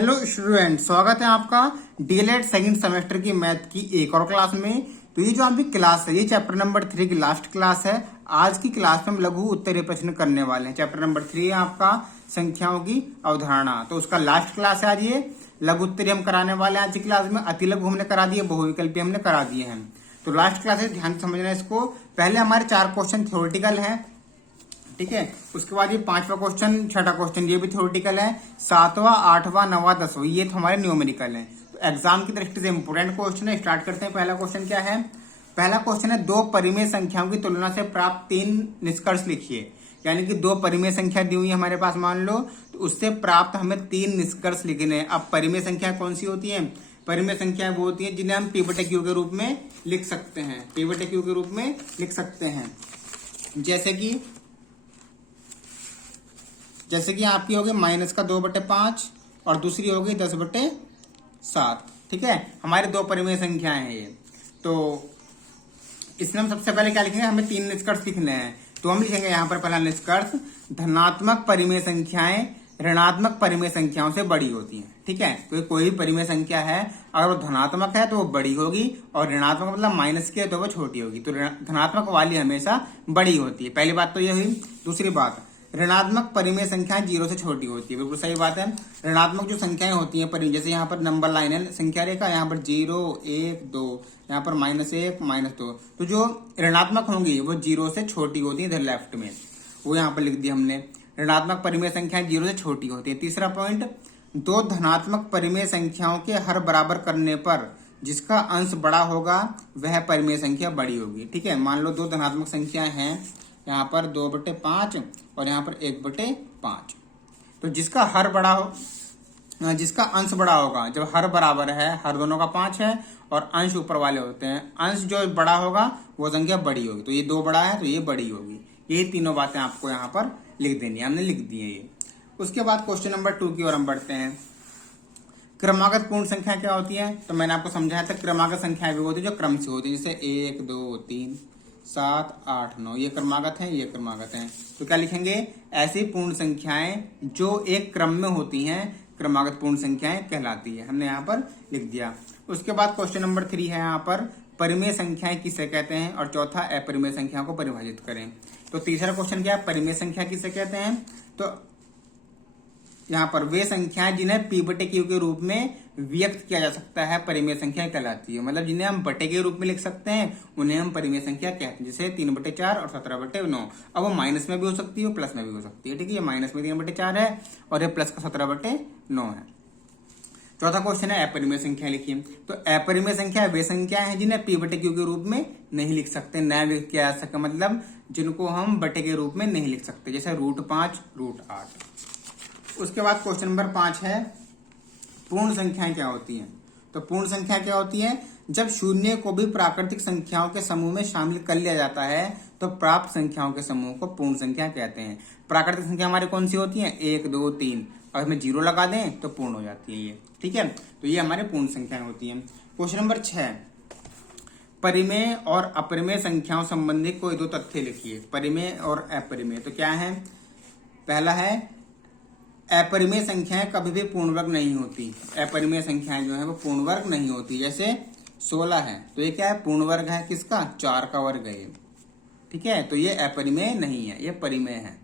Hello student, स्वागत है आपका डीएलएड सेकंड सेमेस्टर की मैथ की एक और क्लास में। तो ये जो आपकी क्लास है ये चैप्टर नंबर 3 की लास्ट क्लास है। आज की क्लास में हम लघु उत्तरीय प्रश्न करने वाले हैं। चैप्टर नंबर 3 है आपका संख्याओं की अवधारणा, तो उसका लास्ट क्लास है आज। ये लघु उत्तरीय हम कराने वाले हैं आज की क्लास में। अति लघु हमने करा दिए, बहुविकल्पी हमने करा दिए हैं। तो लास्ट क्लास है, ध्यान से समझना इसको। पहले हमारे 4 क्वेश्चन थ्योरेटिकल हैं, ठीक है। उसके बाद ये 5वां क्वेश्चन, 6ठा क्वेश्चन ये भी थ्योरेटिकल है। 7वां, 8वां, 9वां, 10वां ये तो हमारे न्यूमेरिकल है। तो एग्जाम की दृष्टि से इंपोर्टेंट क्वेश्चन है। स्टार्ट करते हैं। पहला क्वेश्चन क्या है? पहला क्वेश्चन है, दो परिमेय संख्याओं की तुलना से प्राप्त 3 निष्कर्ष लिखिए। यानी कि दो परिमेय संख्या दी हुई है हमारे पास, मान लो, तो उससे प्राप्त हमें 3 निष्कर्ष लिखने हैं। अब परिमेय संख्या कौन सी होती है? परिमेय संख्या वो होती है जिन्हें हम पी बटे क्यू के रूप में लिख सकते हैं। पी बटे क्यू के रूप में लिख सकते हैं। जैसे कि आपकी होगी -2/5 और दूसरी होगी 10/7। ठीक है, हमारे दो परिमेय संख्याएं हैं ये। तो इसमें हम सबसे पहले क्या लिखेंगे? हमें 3 निष्कर्ष लिखने हैं। तो हम लिखेंगे यहाँ पर पहला निष्कर्ष, धनात्मक परिमेय संख्याएं ऋणात्मक परिमेय संख्याओं से बड़ी होती हैं। ठीक है, तो कोई भी परिमेय संख्या है, अगर वो धनात्मक है तो वो बड़ी होगी, और ऋणात्मक मतलब माइनस की है तो वो छोटी होगी। तो धनात्मक वाली हमेशा बड़ी होती है। पहली बात तो ये हुई। दूसरी बात, ऋणात्मक परिमेय संख्याएं 0 से छोटी होती है। बिल्कुल सही बात है। ऋणात्मक जो संख्याएं होती हैं परिमेय, जैसे यहाँ पर नंबर लाइन है संख्या रेखा, यहाँ पर 0, 1, 2, यहाँ पर -1, -2, तो जो ऋणात्मक होंगी वो 0 से छोटी होती है। इधर लेफ्ट में वो यहाँ पर लिख दिया हमने, ऋणात्मक परिमेय संख्याएं 0 से छोटी होती है। तीसरा पॉइंट, दो धनात्मक परिमेय संख्याओं के हर बराबर करने पर जिसका अंश बड़ा होगा वह परिमेय संख्या बड़ी होगी। ठीक है, मान लो दो धनात्मक संख्याएं हैं, यहाँ पर 2/5 और यहाँ पर 1/5। तो जिसका हर बड़ा हो, जिसका अंश बड़ा होगा, जब हर बराबर है, हर दोनों का 5 है और अंश ऊपर वाले होते हैं, अंश जो बड़ा होगा वो संख्या बड़ी होगी। तो ये 2 बड़ा है तो ये बड़ी होगी। ये तीनों बातें आपको यहाँ पर लिख देनी है, हमने लिख दी है ये। उसके बाद क्वेश्चन नंबर 2 की ओर हम बढ़ते हैं। क्रमागत पूर्ण संख्या क्या होती है? तो मैंने आपको समझाया था, क्रमागत संख्याएं भी होती है जो क्रम से होती है, जैसे 1, 2, 3, 7, 8, 9 ये क्रमागत हैं, ये क्रमागत हैं। तो क्या लिखेंगे? ऐसी पूर्ण संख्याएं जो एक क्रम में होती हैं क्रमागत पूर्ण संख्याएं कहलाती है। हमने यहाँ पर लिख दिया। उसके बाद क्वेश्चन नंबर 3 है यहाँ पर, परिमेय संख्याएं किसे कहते हैं? और चौथा, अपरिमेय संख्या को परिभाषित करें। तो तीसरा क्वेश्चन क्या है? परिमेय संख्या किसे कहते हैं? तो यहाँ पर वे संख्याएं जिन्हें पी बटे क्यू के रूप में व्यक्त किया जा सकता है परिमेय संख्या कहलाती है। मतलब जिन्हें हम बटे के रूप में लिख सकते हैं उन्हें हम परिमेय संख्या कहते हैं। जैसे 3/4 और 17/9। अब वो माइनस में भी हो सकती है, प्लस में भी हो सकती है। ठीक है, ये माइनस में 3/4 है और ये प्लस का 17/9 है। चौथा क्वेश्चन है, अपरिमेय संख्या लिखिए। तो अपरिमेय संख्या वे संख्या है जिन्हें पी बटे क्यू के रूप में नहीं लिख सकते, न लिख किया जा सके, मतलब जिनको हम बटे के रूप में नहीं लिख सकते, जैसे √5, √8। उसके बाद क्वेश्चन नंबर 5 है, पूर्ण संख्याएं क्या होती हैं? तो पूर्ण संख्या क्या होती है? जब शून्य को भी प्राकृतिक संख्याओं के समूह में शामिल कर लिया जाता है तो प्राप्त संख्याओं के समूह को पूर्ण संख्या कहते हैं। प्राकृतिक संख्या हमारी कौन सी होती है? 1, 2, 3, और इसमें 0 लगा दें तो पूर्ण हो जाती है ये। ठीक है, तो ये हमारे पूर्ण संख्याएं होती हैं। क्वेश्चन नंबर 6, परिमेय और अपरिमेय संख्याओं संबंधी कोई 2 तथ्य लिखिए। परिमेय और अपरिमेय तो क्या है? पहला है, अपरिमेय संख्याएं कभी भी पूर्ण वर्ग नहीं होती। अपरिमेय संख्याएं जो है वो पूर्ण वर्ग नहीं होती। जैसे 16 है तो ये क्या है? पूर्ण वर्ग है। किसका? 4 का वर्ग है ये। ठीक है, तो ये अपरिमेय नहीं है, ये परिमेय है।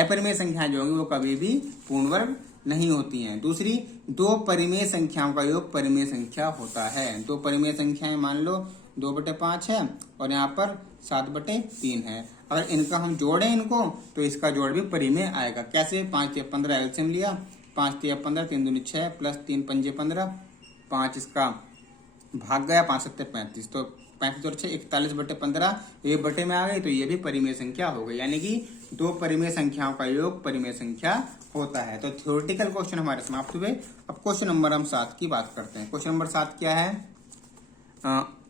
अपरिमेय संख्याएं जो होंगी वो कभी भी पूर्ण वर्ग नहीं होती हैं। दूसरी, दो परिमेय संख्याओं का योग परिमेय संख्या होता है। दो परिमेय संख्याएं मान लो 2/5 है और यहाँ पर 7/3 है। अगर इनका हम जोड़ें इनको तो इसका जोड़ भी परिमेय आएगा। कैसे? 5 × 15 एलसीएम लिया, 5 × 15 3 दूनी 6 प्लस 3 पंजे 15, 5 इसका भाग गया, 5 7 35, तो 35 और 6 41/15, ये बटे में आ गई, तो ये भी परिमेय संख्या हो गई। यानी कि दो परिमेय संख्याओं का योग परिमेय संख्या होता है। तो थ्योरेटिकल क्वेश्चन हमारे समाप्त हुए। अब क्वेश्चन नंबर हम 7 की बात करते हैं। क्वेश्चन नंबर 7 क्या है?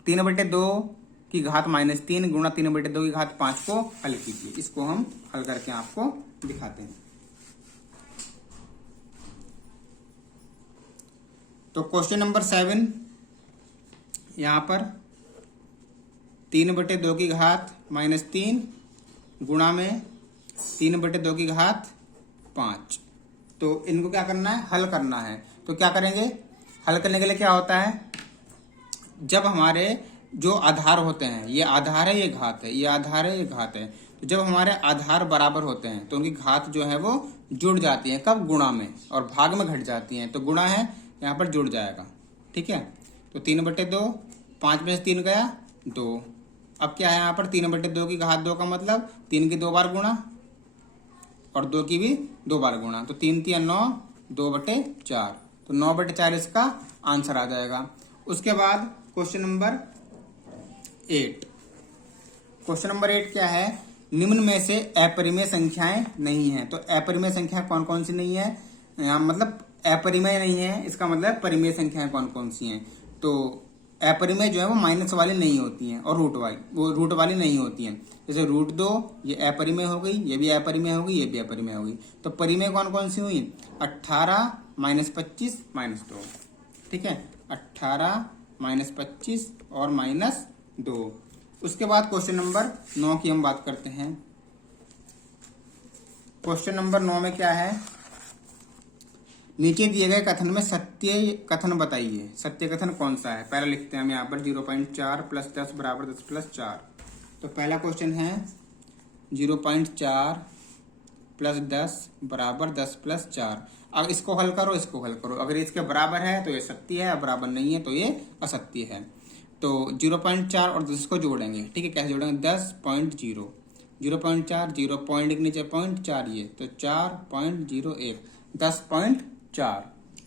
3/2 की घात -3 गुणा 3/2 की घात 5 को हल कीजिए। इसको हम हल करके आपको दिखाते हैं। तो क्वेश्चन नंबर 7 यहां पर 3/2 की घात -3 गुणा में 3/2 की घात 5, तो इनको क्या करना है, हल करना है। तो क्या करेंगे, हल करने के लिए क्या होता है, जब हमारे जो आधार होते हैं, ये आधार है, ये घात है, ये आधार है, ये घात है, तो जब हमारे आधार बराबर होते हैं तो उनकी घात जो है वो जुड़ जाती है। कब, गुणा में, और भाग में घट जाती हैं। तो गुणा है, यहाँ पर जुड़ जाएगा। ठीक है, तो 3/2, 5 में से 3 गया 2। अब क्या है यहाँ पर, 3/2 की घात 2 का मतलब 3 की 2 बार गुणा और 2 की भी 2 बार गुणा। तो 3 3 9, 2/4, तो 9/4 इसका आंसर आ जाएगा। उसके बाद क्वेश्चन नंबर 8। क्वेश्चन नंबर 8 क्या है, निम्न में से अपरिमेय संख्याएं नहीं है। तो अपरिमेय संख्या कौन कौन सी नहीं है, यहाँ मतलब अपरिमेय नहीं है, इसका मतलब परिमेय संख्याएं कौन कौन सी हैं। तो अपरिमेय जो है वो माइनस वाली नहीं होती हैं, और रूट वाली नहीं होती हैं। जैसे √2 ये अपरिमेय हो गई, ये भी अपरिमेय होगी, ये भी अपरिमेय होगी। तो परिमेय कौन कौन सी हुई, 18 -25 -2। ठीक है, 18 -25 और -2। उसके बाद क्वेश्चन नंबर 9 की हम बात करते हैं। क्वेश्चन नंबर 9 में क्या है, नीचे दिए गए कथन में सत्य कथन बताइए। सत्य कथन कौन सा है, पहले लिखते हैं हम यहाँ पर 0.4 + 10 = 10 + 4। तो पहला क्वेश्चन है 0.4 + 10 = 10 + 4। अब इसको हल करो, इसको हल करो। अगर इसके बराबर है तो ये सत्य है, बराबर नहीं है तो ये असत्य है। तो 0.4 और 10 को जोड़ेंगे। ठीक है, कैसे जोड़ेंगे, 10.0, 0.4, 0 पॉइंट के नीचे पॉइंट 4, ये तो 4.01, 10.4।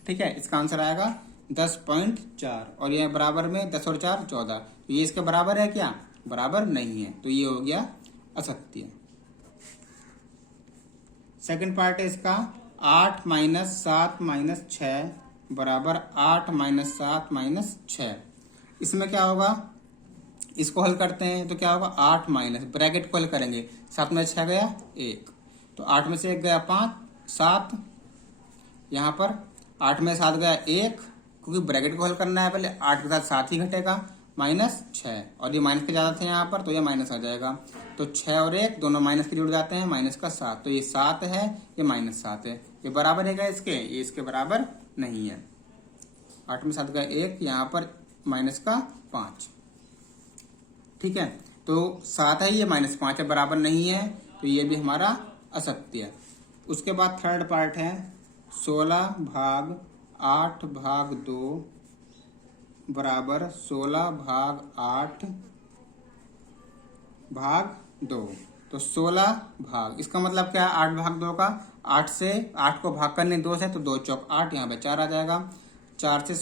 ठीक है, इसका आंसर आएगा 10.4। और ये बराबर में 10 और 4 14, तो ये इसके बराबर है क्या, बराबर नहीं है, तो ये हो गया असत्य। सेकंड पार्ट है इसका, 8 - 7 - 6 = 8 - 7 - 6। इसमें क्या होगा, इसको हल करते हैं तो क्या होगा, 8 माइनस, ब्रैकेट को हल करेंगे, 7 में 6 गया 1, तो 8 में से 1 गया 5, 7, यहाँ पर 8 में 7 गया 1, क्योंकि ब्रैकेट को हल करना है पहले, 8 के साथ 7 ही घटेगा, -6, और ये माइनस के ज्यादा थे यहाँ पर तो ये माइनस आ जाएगा। तो 6 और 1 दोनों माइनस के जुड़ जाते हैं, माइनस का 7, तो ये 7 है, ये -7 है, ये बराबर है क्या इसके, ये इसके बराबर नहीं है। 8 में 7 गया 1, यहाँ पर माइनस का 5। ठीक है, तो 7 है, ये -5 है, बराबर नहीं है, तो ये भी हमारा असत्य है। उसके बाद थर्ड पार्ट है 16/8/2 = 16/8/2। तो 16 भाग, इसका मतलब क्या है, 8/2 का, 8 से 8 को भाग करने 2 से, तो 2 चौक 8, यहाँ पे 4 आ जाएगा। 4 से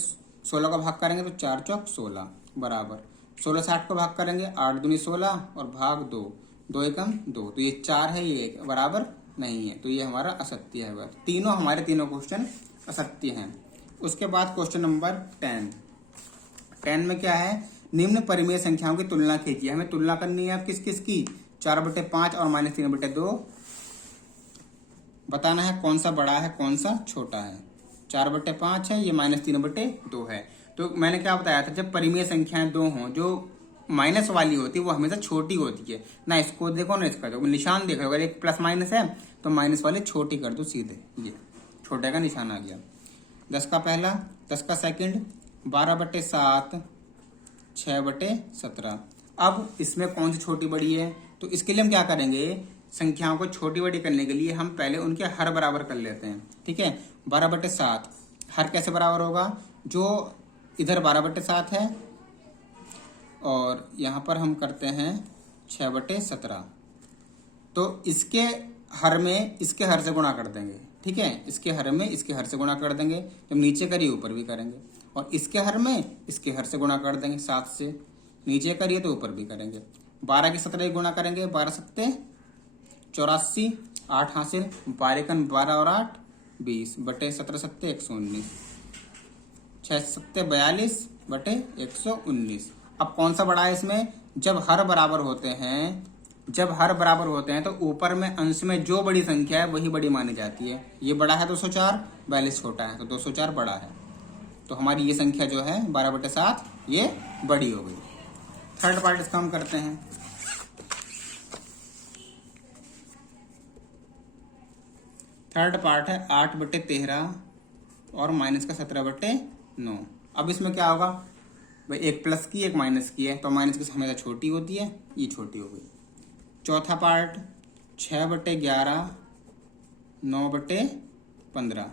16 का भाग करेंगे तो 4 चौक 16 बराबर, 16 से 8 को भाग करेंगे, 8 दूनी 16 और भाग 2, 2 एकम 2, तो ये 4 है, ये 1 बराबर नहीं है, तो ये हमारा असत्य है। तीनों हमारे तीनों क्वेश्चन असत्य हैं। उसके बाद क्वेश्चन नंबर 10 में क्या है, निम्न परिमेय संख्याओं की तुलना कीजिए। हमें तुलना करनी है किस किस की, 4/5 और -3/2। बताना है कौन सा बड़ा है कौन सा छोटा है। 4/5 है, ये -3/2 है। तो मैंने क्या बताया था, जब परिमेय संख्याएं 2 हों, जो माइनस वाली होती है वो हमेशा छोटी होती है ना। इसको देखो ना, इसका देखो निशान देखो, अगर एक प्लस माइनस है तो माइनस वाली छोटी कर दो सीधे, ये छोटे का निशान आ गया। 10 का पहला, 10 का सेकंड, 12/7, 6/17। अब इसमें कौन सी छोटी बड़ी है, तो इसके लिए हम क्या करेंगे, संख्याओं को छोटी बड़ी करने के लिए हम पहले उनके हर बराबर कर लेते हैं। ठीक है, 12/7 हर कैसे बराबर होगा, जो इधर 12/7 है और यहाँ पर हम करते हैं 6/17, तो इसके हर में इसके हर से गुणा कर देंगे। ठीक है, इसके हर में इसके हर से गुणा कर देंगे, जब नीचे करिए ऊपर भी करेंगे, और इसके हर में इसके हर से गुणा कर देंगे, 7 से नीचे करिए तो ऊपर भी करेंगे। 12 के 17 गुणा करेंगे, 12 सत्ते 84, 8 हासिल, 12 12 और 8 20 बटे 17 सत्ते 119, 6 सत्ते 42 बटे 119। अब कौन सा बड़ा है इसमें, जब हर बराबर होते हैं, जब हर बराबर होते हैं तो ऊपर में अंश में जो बड़ी संख्या है वही बड़ी मानी जाती है। ये बड़ा है 204, 42 छोटा है, तो 204 बड़ा है, तो हमारी ये संख्या जो है 12/7 ये बड़ी हो गई। थर्ड पार्ट इसका हम करते हैं। थर्ड पार्ट है 8/13 और माइनस का 17/9। अब इसमें क्या होगा भाई, एक प्लस की एक माइनस की है तो माइनस की हमेशा छोटी होती है, ये छोटी हो गई। चौथा पार्ट 6/11 9/15।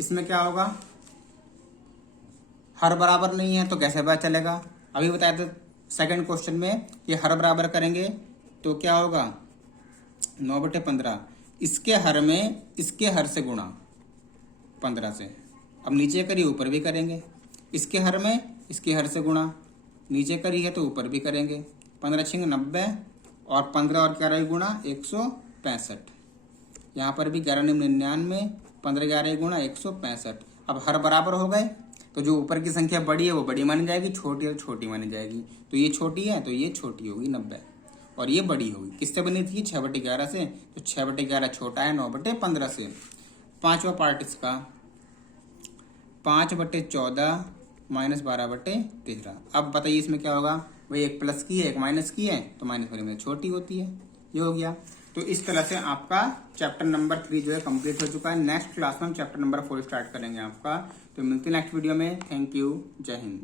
इसमें क्या होगा, हर बराबर नहीं है तो कैसे पता चलेगा, अभी बताया था सेकंड क्वेश्चन में ये हर बराबर करेंगे तो क्या होगा 9/15, इसके हर में इसके हर से गुणा 15 से। अब नीचे करिए ऊपर भी करेंगे, इसके हर में इसके हर से गुणा, नीचे करी है तो ऊपर भी करेंगे। 15 × 90 और 15 और 11 गुणा 165। यहाँ पर भी 11 × 99, 15 11 गुणा 165। अब हर बराबर हो गए तो जो ऊपर की संख्या बड़ी है वो बड़ी मानी जाएगी, छोटी है तो छोटी मानी जाएगी। तो ये छोटी है तो ये छोटी होगी 90, और ये बड़ी होगी। किससे बनी थी 6/11 से, तो 6/11 छोटा है 9/15 से। पांचवा पार्ट इसका 5/14 माइनस 12/13। अब बताइए इसमें क्या होगा, वही एक प्लस की है एक माइनस की है तो माइनस वाली में छोटी होती है, ये हो गया। तो इस तरह से आपका चैप्टर नंबर 3 जो है कंप्लीट हो चुका है। नेक्स्ट क्लास में हम चैप्टर नंबर 4 स्टार्ट करेंगे आपका। तो मिलते हैं नेक्स्ट वीडियो में। थैंक यू, जय हिंद।